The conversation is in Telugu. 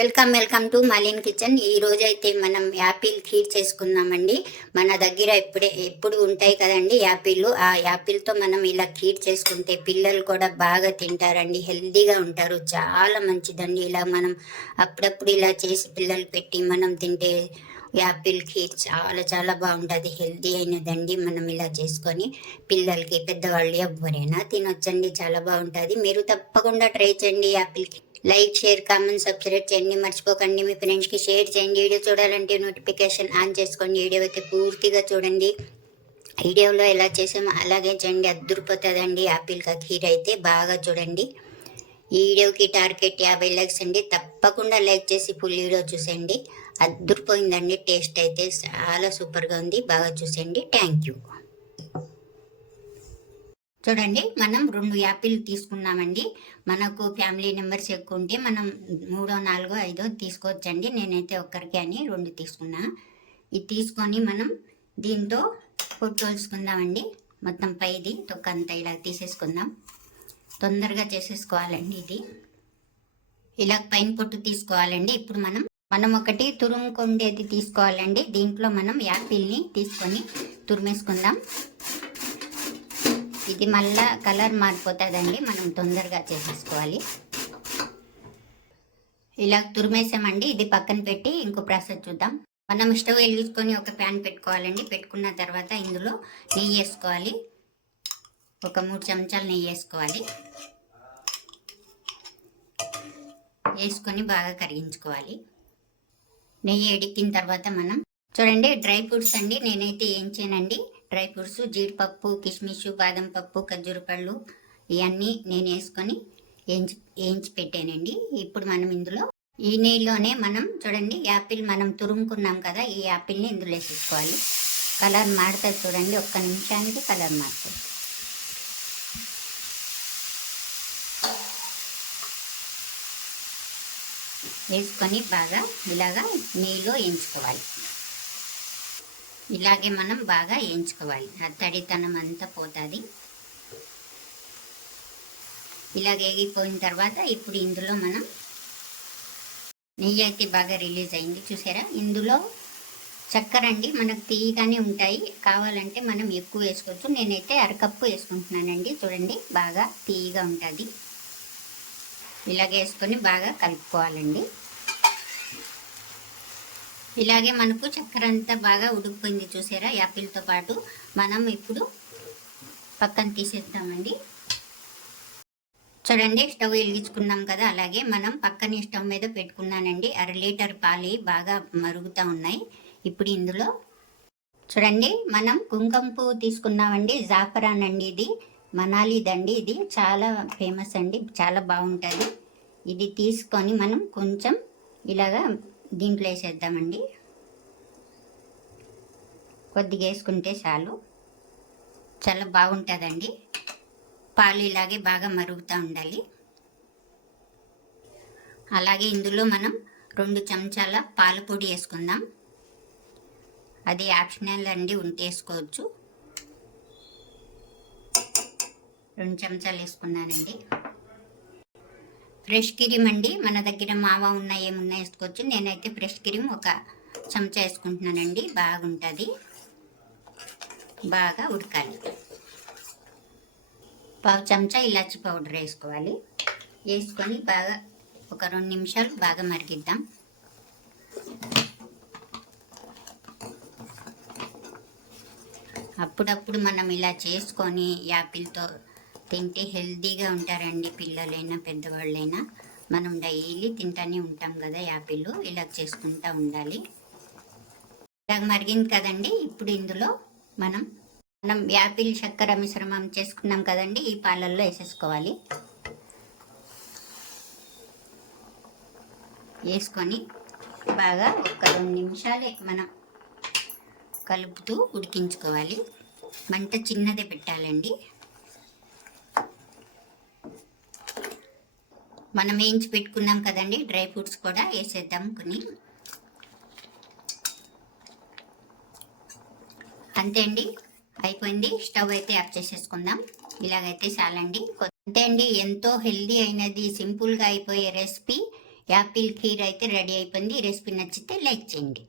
Welcome welcome to Malin kitchen. ఈ రోజు అయితే మనం యాపిల్ ఖీర్ చేసుకుందామండి. మన దగ్గర ఎప్పుడే ఎప్పుడు ఉంటాయి కదండి యాపిల్ ఆ యాపిల్తో మనం ఇలా ఖీర్ చేసుకుంటే పిల్లలు కూడా బాగా తింటారండి. హెల్దీగా ఉంటారు. చాలా మంచిదండి. ఇలా మనం అప్పుడప్పుడు ఇలా చేసి పిల్లలు పెట్టి మనం తింటే యాపిల్ ఖీర్ చాలా చాలా బాగుంటుంది. హెల్దీ అయినదండి మనం ఇలా చేసుకొని. పిల్లలకి పెద్దవాళ్ళు ఎవరైనా తినొచ్చండి. చాలా బాగుంటుంది. మీరు తప్పకుండా ట్రై చేయండి apple kheer like share comment subscribe చేయండి. మర్చిపోకండి. మీ ఫ్రెండ్స్కి షేర్ చేయండి. వీడియో చూడాలంటే నోటిఫికేషన్ ఆన్ చేసుకోండి వీడియో అయితే పూర్తిగా చూడండి. వీడియోలో ఎలా చేసామో అలాగే చేయండి అద్దరిపోతుందండి. యాపిల్ కా ఖీర్ అయితే బాగా చూడండి. ఈ వీడియోకి టార్గెట్ యాభై లైక్స్ అండి. తప్పకుండా లైక్ చేసి ఫుల్ వీడియో చూసేయండి. అద్దరిపోయిందండి. టేస్ట్ అయితే చాలా సూపర్గా ఉంది. బాగా చూసేయండి. Thank you. చూడండి మనం రెండు యాపిల్ తీసుకున్నామండి. మనకు ఫ్యామిలీ మెంబర్స్ ఎక్కువ ఉంటే మనం మూడో నాలుగో ఐదో తీసుకోవచ్చండి. నేనైతే ఒక్కరికి అని రెండు తీసుకున్నా. ఇది తీసుకొని మనం దీంతో పొట్టు మొత్తం పైది తొక్క అంతా ఇలా తీసేసుకుందాం. తొందరగా చేసేసుకోవాలండి ఇది. ఇలా పైన పొట్టు తీసుకోవాలండి. ఇప్పుడు మనం మనం ఒకటి తురుముకుండేది తీసుకోవాలండి. దీంట్లో మనం యాపిల్ని తీసుకొని తురిమేసుకుందాం. ఇది మళ్ళా కలర్ మారిపోతుందండి మనం తొందరగా చేసేసుకోవాలి. ఇలా తురిమేసామండి ఇది పక్కన పెట్టి ఇంకో ప్రాసెస్ చూద్దాం. మనం స్టవ్ వెలిగించుకొని ఒక ప్యాన్ పెట్టుకోవాలండి పెట్టుకున్న తర్వాత ఇందులో నెయ్యి వేసుకోవాలి. ఒక మూడు చెంచాలు నెయ్యి వేసుకోవాలి. వేసుకొని బాగా కరిగించుకోవాలి. నెయ్యి ఎడికిన తర్వాత మనం చూడండి డ్రై ఫ్రూట్స్ అండి నేనైతే ఏం చేయనండి డ్రై ఫ్రూట్స్ జీడిపప్పు కిస్మిస్ బాదం పప్పు ఖర్జూర పళ్ళు ఇవన్నీ నేను వేసుకొని వేయించి వేయించి పెట్టానండి. ఇప్పుడు మనం ఇందులో ఈ నెయ్యిలోనే మనం చూడండి యాపిల్ మనం తురుముకున్నాం కదా ఈ యాపిల్ని ఇందులో వేసేసుకోవాలి. కలర్ మారుతుంది చూడండి ఒక్క నిమిషానికి కలర్ మారుతుంది. వేసుకొని బాగా ఇలాగా నెయ్యిలో వేయించుకోవాలి. ఇలాగే మనం బాగా వేయించుకోవాలి ఆ తడితనం అంతా పోతుంది. ఇలాగ వేగిపోయిన తర్వాత ఇప్పుడు ఇందులో మనం నెయ్యి అయితే బాగా రిలీజ్ అయింది. చూసారా? ఇందులో చక్కెర అండి మనకు తీయగానే ఉంటాయి. కావాలంటే మనం ఎక్కువ వేసుకోవచ్చు. నేనైతే అరకప్పు వేసుకుంటున్నానండి. చూడండి బాగా తీయగా ఉంటుంది. ఇలాగ వేసుకొని బాగా కలుపుకోవాలండి. ఇలాగే మనకు చక్కెర అంతా బాగా ఉడికిపోయింది చూసారా? యాపిల్తో పాటు మనం ఇప్పుడు పక్కన తీసేద్దామండి. చూడండి స్టవ్ వెలిగించుకున్నాం కదా అలాగే మనం పక్కన స్టవ్ మీద పెట్టుకున్నానండి. అర లీటర్ పాలు బాగా మరుగుతూ ఉన్నాయి. ఇప్పుడు ఇందులో చూడండి మనం కుంకుమ పువ్వు తీసుకున్నామండి. జాఫరాన్ అండి ఇది మనాలిదండి ఇది. చాలా ఫేమస్ అండి చాలా బాగుంటుంది. ఇది తీసుకొని మనం కొంచెం ఇలాగా దీంట్లో వేసేద్దామండి. కొద్దిగా వేసుకుంటే చాలు. చాలా బాగుంటుందండి. పాలు ఇలాగే బాగా మరుగుతూ ఉండాలి. అలాగే ఇందులో మనం రెండు చెంచాల పాల పొడి వేసుకుందాం. అది ఆప్షనల్ అండి ఉంటే వేసుకోవచ్చు. రెండు చెంచాలు వేసుకున్నానండి. ఫ్రెష్ క్రీమ్ అండి. మన దగ్గర మావా ఉన్న ఏమున్నా వేసుకోవచ్చు. నేనైతే ఫ్రెష్ క్రీమ్ ఒక చెంచా వేసుకుంటున్నానండి. బాగుంటుంది. బాగా ఉడకాలి. పావు చెంచా ఇలాచి పౌడర్ వేసుకోవాలి. వేసుకొని బాగా ఒక రెండు నిమిషాలు బాగా మరిగిద్దాం. అప్పుడప్పుడు మనం ఇలా చేసుకొని యాపిల్తో తింటే హెల్తీగా ఉంటారండి పిల్లలైనా పెద్దవాళ్ళైనా. మనం డైలీ తింటానే ఉంటాం కదా యాపిల్. ఇలా చేసుకుంటూ ఉండాలి. ఇలా మరిగింది కదండి. ఇప్పుడు ఇందులో మనం మనం యాపిల్ చక్కెర మిశ్రమం చేసుకున్నాం కదండి. ఈ పాలల్లో వేసేసుకోవాలి. వేసుకొని బాగా ఒక రెండు నిమిషాలే మనం కలుపుతూ ఉడికించుకోవాలి. మంట చిన్నదే పెట్టాలండి. మనం వేయించి పెట్టుకున్నాం కదండి డ్రై ఫ్రూట్స్ కూడా వేసేద్దాం కొన్ని. అంతే అండి అయిపోయింది. స్టవ్ అయితే ఆఫ్ చేసేసుకుందాం. ఇలాగైతే చాలండి. అంతే అండి ఎంతో హెల్దీ అయినది సింపుల్గా అయిపోయే రెసిపీ. యాపిల్ ఖీర్ అయితే రెడీ అయిపోయింది. ఈ రెసిపీ నచ్చితే లైక్ చేయండి.